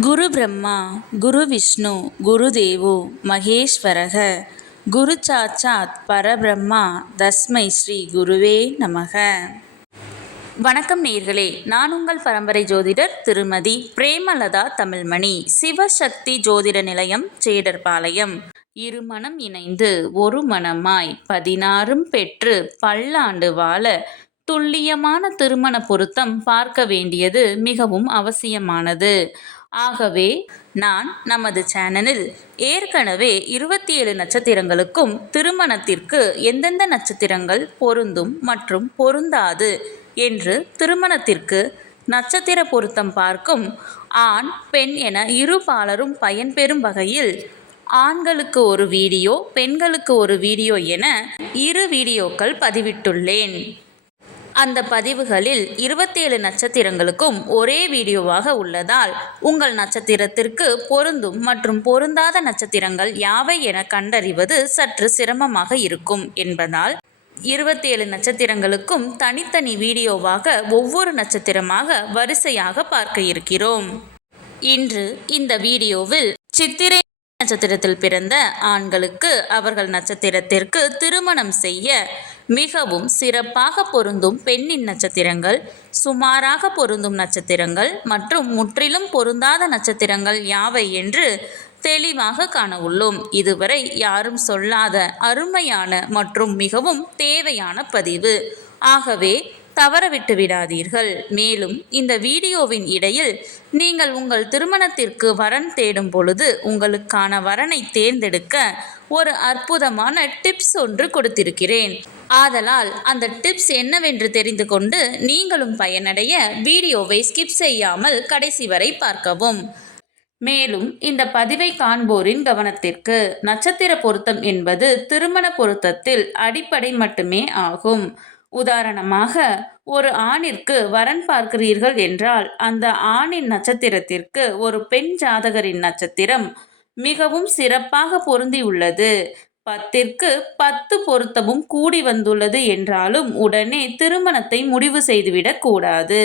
குரு பிரம்மா குரு விஷ்ணு குரு தேவோ மகேஸ்வரக குரு சாட்சாத் பரபிரம்மா தஸ்மை ஸ்ரீ குருவே நமக. வணக்கம் நேயர்களே, நான் உங்கள் பரம்பரை ஜோதிடர் திருமதி பிரேமலதா தமிழ்மணி. சிவசக்தி ஜோதிட நிலையம், ஜேடர்பாளையம். இருமனம் இணைந்து ஒரு மனமாய் 16 பெற்று பல்லாண்டு வாழ துல்லியமான திருமண பொருத்தம் பார்க்க வேண்டியது மிகவும் அவசியமானது. ஆகவே நான் நமது சேனலில் ஏற்கனவே 27 நட்சத்திரங்களுக்கும் திருமணத்திற்கு எந்தெந்த நட்சத்திரங்கள் பொருந்தும் மற்றும் பொருந்தாது என்று திருமணத்திற்கு நட்சத்திர பொருத்தம் பார்க்கும் ஆண் பெண் என இரு பாலரும் பயன்பெறும் வகையில் ஆண்களுக்கு ஒரு வீடியோ, பெண்களுக்கு ஒரு வீடியோ என 2 வீடியோக்கள் பதிவிட்டுள்ளேன். அந்த பதிவுகளில் 27 நட்சத்திரங்களுக்கும் ஒரே வீடியோவாக உள்ளதால் உங்கள் நட்சத்திரத்திற்கு பொருந்தும் மற்றும் பொருந்தாத நட்சத்திரங்கள் யாவை என கண்டறிவது சற்று சிரமமாக இருக்கும் என்பதால் 27 நட்சத்திரங்களுக்கும் தனித்தனி வீடியோவாக ஒவ்வொரு நட்சத்திரமாக வரிசையாக பார்க்க இருக்கிறோம். இன்று இந்த வீடியோவில் சித்திரை நட்சத்திரத்தில் பிறந்த ஆண்களுக்கு அவர்கள் நட்சத்திரத்திற்கு திருமணம் செய்ய மிகவும் சிறப்பாக பொருந்தும் பெண்ணின் நட்சத்திரங்கள், சுமாராக பொருந்தும் நட்சத்திரங்கள் மற்றும் முற்றிலும் பொருந்தாத நட்சத்திரங்கள் யாவை என்று தெளிவாக காண உள்ளோம். இதுவரை யாரும் சொல்லாத அருமையான மற்றும் மிகவும் தேவையான பதிவு. ஆகவே தவறவிட்டு விடாதீர்கள். மேலும் இந்த வீடியோவின் இடையில் நீங்கள் உங்கள் திருமணத்திற்கு வரன் தேடும் பொழுது உங்களுக்கான வரனை தேர்ந்தெடுக்க ஒரு அற்புதமான டிப்ஸ் ஒன்று கொடுத்திருக்கிறேன். ஆதலால் அந்த டிப்ஸ் என்னவென்று தெரிந்து கொண்டு நீங்களும் பயனடைய வீடியோவை ஸ்கிப் செய்யாமல் கடைசி வரை பார்க்கவும். மேலும் இந்த பதிவை காண்போரின் கவனத்திற்கு, நட்சத்திர பொருத்தம் என்பது திருமண பொருத்தத்தில் அடிப்படை மட்டுமே ஆகும். உதாரணமாக, ஒரு ஆணிற்கு வரன் பார்க்கிறீர்கள் என்றால் அந்த ஆணின் நட்சத்திரத்திற்கு ஒரு பெண் ஜாதகரின் நட்சத்திரம் மிகவும் சிறப்பாக பொருந்தியுள்ளது, 10ற்கு 10 பொருத்தமும் கூடி வந்துள்ளது என்றாலும் உடனே திருமணத்தை முடிவு செய்துவிடக் கூடாது.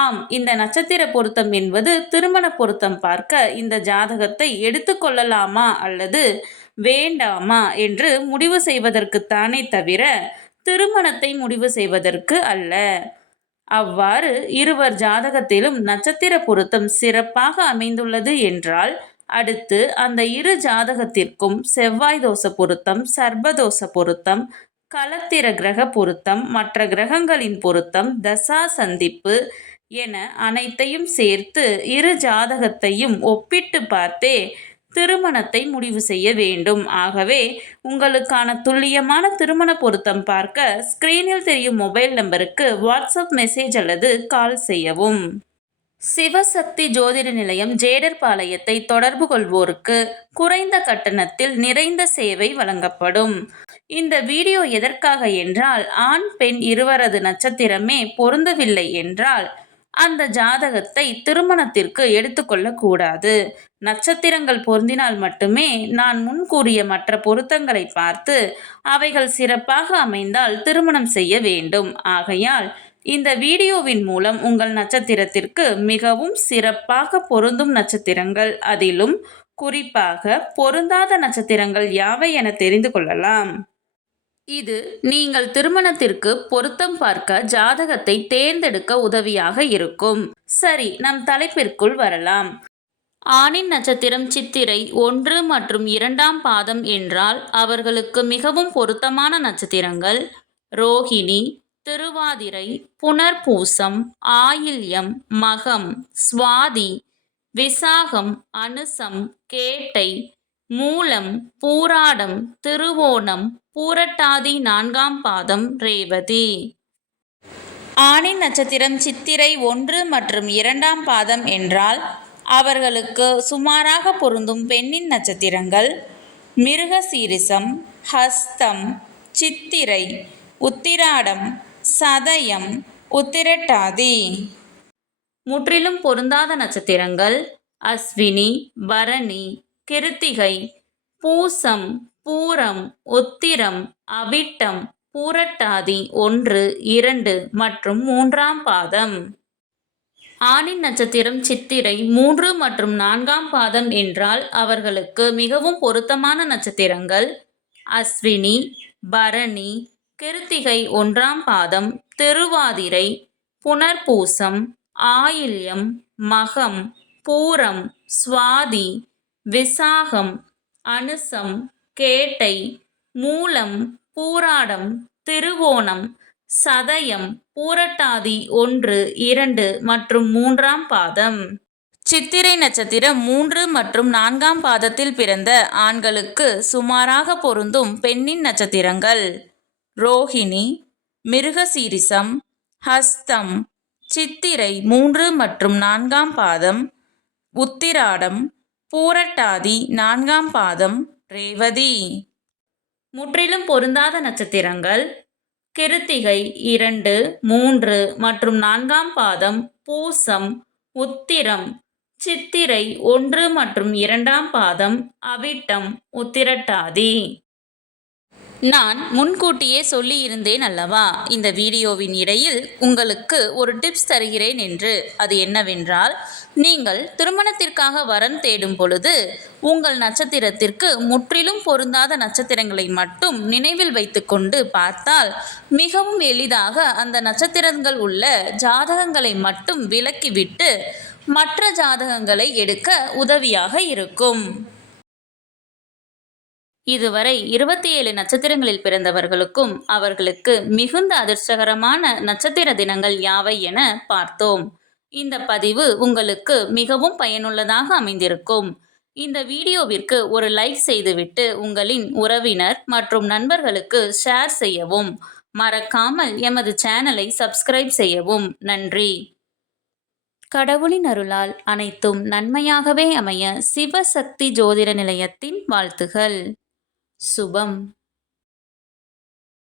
ஆம், இந்த நட்சத்திர பொருத்தம் என்பது திருமண பொருத்தம் பார்க்க இந்த ஜாதகத்தை எடுத்துக்கொள்ளலாமா அல்லது வேண்டாமா என்று முடிவு செய்வதற்குத்தானே தவிர திருமணத்தை முடிவு செய்வதற்கு அல்ல. அவ்வாறு இருவர் ஜாதகத்திலும் நட்சத்திர பொருத்தம் சிறப்பாக அமைந்துள்ளது என்றால் அடுத்து அந்த இரு ஜாதகத்திற்கும் செவ்வாய் தோஷ பொருத்தம், சர்ப்பதோஷ பொருத்தம், களத்திர கிரக பொருத்தம், மற்ற கிரகங்களின் பொருத்தம், தசா சந்திப்பு என அனைத்தையும் சேர்த்து இரு ஜாதகத்தையும் ஒப்பிட்டு பார்த்தே திருமணத்தை முடிவு செய்ய வேண்டும். ஆகவே உங்களுக்கான துல்லியமான திருமண பொருத்தம் பார்க்க ஸ்கிரீனில் தெரியும் மொபைல் நம்பருக்கு வாட்ஸ்அப் மெசேஜ் அல்லது கால் செய்யவும். சிவசக்தி ஜோதிட நிலையம், ஜேடர்பாளையத்தை தொடர்பு கொள்வோருக்கு குறைந்த கட்டணத்தில் நிறைந்த சேவை வழங்கப்படும். இந்த வீடியோ எதற்காக என்றால், ஆண் பெண் இருவரது நட்சத்திரமே பொருந்தவில்லை என்றால் அந்த ஜாதகத்தை திருமணத்திற்கு எடுத்துக்கொள்ளக்கூடாது. நட்சத்திரங்கள் பொருந்தினால் மட்டுமே நான் முன் கூறிய மற்ற பொருத்தங்களை பார்த்து அவைகள் சிறப்பாக அமைந்தால் திருமணம் செய்ய வேண்டும். ஆகையால் இந்த வீடியோவின் மூலம் உங்கள் நட்சத்திரத்திற்கு மிகவும் சிறப்பாக பொருந்தும் நட்சத்திரங்கள், அதிலும் குறிப்பாக பொருந்தாத நட்சத்திரங்கள் யாவை என தெரிந்து கொள்ளலாம். இது நீங்கள் திருமணத்திற்கு பொருத்தம் பார்க்க ஜாதகத்தை தேர்ந்தெடுக்க உதவியாக இருக்கும். சரி, நம் தலைப்பிற்குள் வரலாம். ஆணின் நட்சத்திரம் சித்திரை 1 மற்றும் 2ஆம் பாதம் என்றால் அவர்களுக்கு மிகவும் பொருத்தமான நட்சத்திரங்கள் ரோகிணி, திருவாதிரை, புனர்பூசம், ஆயில்யம், மகம், சுவாதி, விசாகம், அனுசம், கேட்டை, மூலம், பூராடம், திருவோணம், பூரட்டாதி 4ஆம் பாதம், ரேவதி. ஆணின் நட்சத்திரம் சித்திரை 1 மற்றும் 2ஆம் பாதம் என்றால் அவர்களுக்கு சுமாராக பொருந்தும் பெண்ணின் நட்சத்திரங்கள் மிருகசீரிசம், ஹஸ்தம், சித்திரை, உத்திராடம், சதயம், உத்திரட்டாதி. முற்றிலும் பொருந்தாத நட்சத்திரங்கள் அஸ்வினி, பரணி, கிருத்திகை, பூசம், பூரம், உத்திரம், அவிட்டம், பூரட்டாதி 1, 2 மற்றும் 3ஆம் பாதம். ஆணின் நட்சத்திரம் சித்திரை 3 மற்றும் 4ஆம் பாதம் என்றால் அவர்களுக்கு மிகவும் பொருத்தமான நட்சத்திரங்கள் அஸ்வினி, பரணி, கிருத்திகை 1ஆம் பாதம், திருவாதிரை, புனர்பூசம், ஆயில்யம், மகம், பூரம், சுவாதி, விசாகம், அனுசம், கேட்டை, மூலம், பூராடம், திருவோணம், சதயம், பூரட்டாதி 1, 2 மற்றும் 3ஆம் பாதம். சித்திரை நட்சத்திரம் 3 மற்றும் 4ஆம் பாதத்தில் பிறந்த ஆண்களுக்கு சுமாராக பொருந்தும் பெண்ணின் நட்சத்திரங்கள் ரோஹிணி, மிருகசீரிசம், ஹஸ்தம், சித்திரை 3 மற்றும் 4ஆம் பாதம், உத்திராடம், பூரட்டாதி 4ஆம் பாதம், ரேவதி. முற்றிலும் பொருந்தாத நட்சத்திரங்கள் கிருத்திகை 2, 3 மற்றும் 4ஆம் பாதம், பூசம், உத்திரம், சித்திரை 1 மற்றும் 2ஆம் பாதம், அவிட்டம், உத்திரட்டாதி. நான் முன்கூட்டியே சொல்லி இருந்தேன் அல்லவா, இந்த வீடியோவின் இடையில் உங்களுக்கு ஒரு டிப்ஸ் தருகிறேன் என்று. அது என்னவென்றால், நீங்கள் திருமணத்திற்காக வரன் தேடும் பொழுது உங்கள் நட்சத்திரத்திற்கு முற்றிலும் பொருந்தாத நட்சத்திரங்களை மட்டும் நினைவில் வைத்துக்கொண்டு பார்த்தால் மிகவும் எளிதாக அந்த நட்சத்திரங்கள் உள்ள ஜாதகங்களை மட்டும் விலக்கிவிட்டு மற்ற ஜாதகங்களை எடுக்க உதவியாக இருக்கும். இதுவரை 27 நட்சத்திரங்களில் பிறந்தவர்களுக்கும் அவர்களுக்கு மிகுந்த அதிர்ஷ்டகரமான நட்சத்திர தினங்கள் யாவை என பார்த்தோம். இந்த பதிவு உங்களுக்கு மிகவும் பயனுள்ளதாக அமைந்திருக்கும். இந்த வீடியோவிற்கு ஒரு லைக் செய்துவிட்டு உங்களின் உறவினர் மற்றும் நண்பர்களுக்கு ஷேர் செய்யவும். மறக்காமல் எமது சேனலை சப்ஸ்கிரைப் செய்யவும். நன்றி. கடவுளின் அருளால் அனைத்தும் நன்மையாகவே அமைய சிவசக்தி ஜோதிட நிலையத்தின் வாழ்த்துகள். சுபம்.